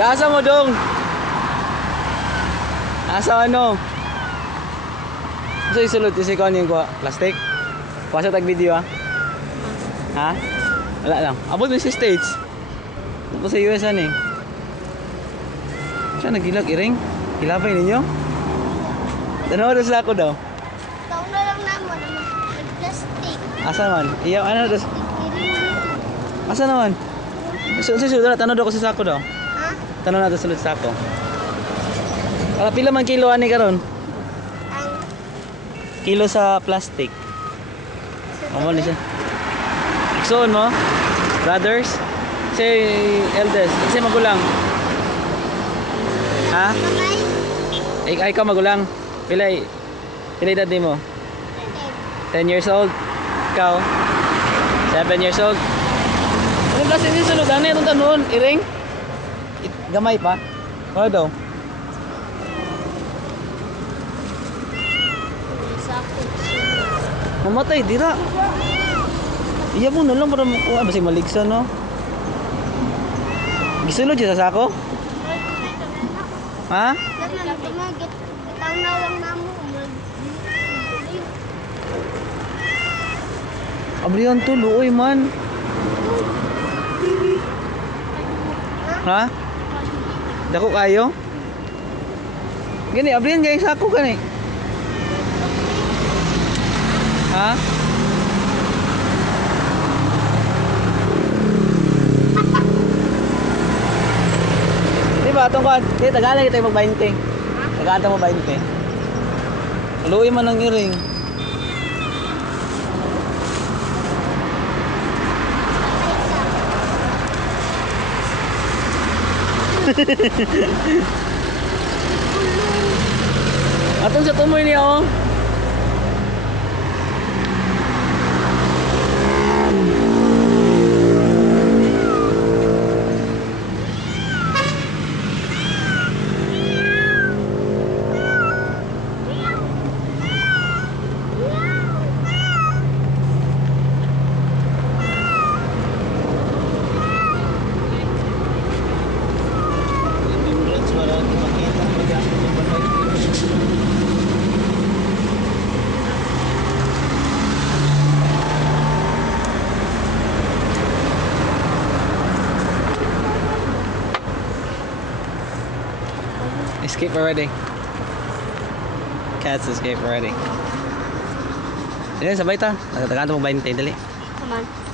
Asa mo dong? Asa ano? Asa isulod kasi ko yung kuha? Plastic? Pasa tag video ah? Ha? Wala lang. Abot mo si stage. Ito sa US ano eh. Siya nagilag iring? Ilapay ninyo? Tanawa na sila ako daw. Taong na lang naman plastic. Asa naman? Iya, ano das? Asa naman? Susunod na tanong daw ko sa sako daw. Ha? Tanong na daw sulod sa sako. Ala pila man kilo ani karon? Ang Kilo sa plastic. Amo ni siya. Ikson mo? Brothers? Say eldest, say magulang. Ha? kamay. Ay ka magulang. Pila edad mo? 10 years old. Ikaw? 7 years old. Ano klase ni sulod? Ano itong tanon? Iring? Gamay pa? Ano daw? Mamatay, dira. Iya mo na lang para makuha. Basta maligsan, no? Gisulod siya sa sako? Ha? Laman tumagit. Taong na lang namo. Abrihan to, luoy man. Ha? Dako kayo? Gani, abrihan kayo sa ako gani. Ha? Diba, itong kan? Di, Tagalog kita yung mag-20. Tagalog mo 20. Luoy man ang iring. Atong sa tumoy niya oh. Escape already. Cats escape already. Sige, sabay ta. Nagtagaan mo 20, dali. Come on.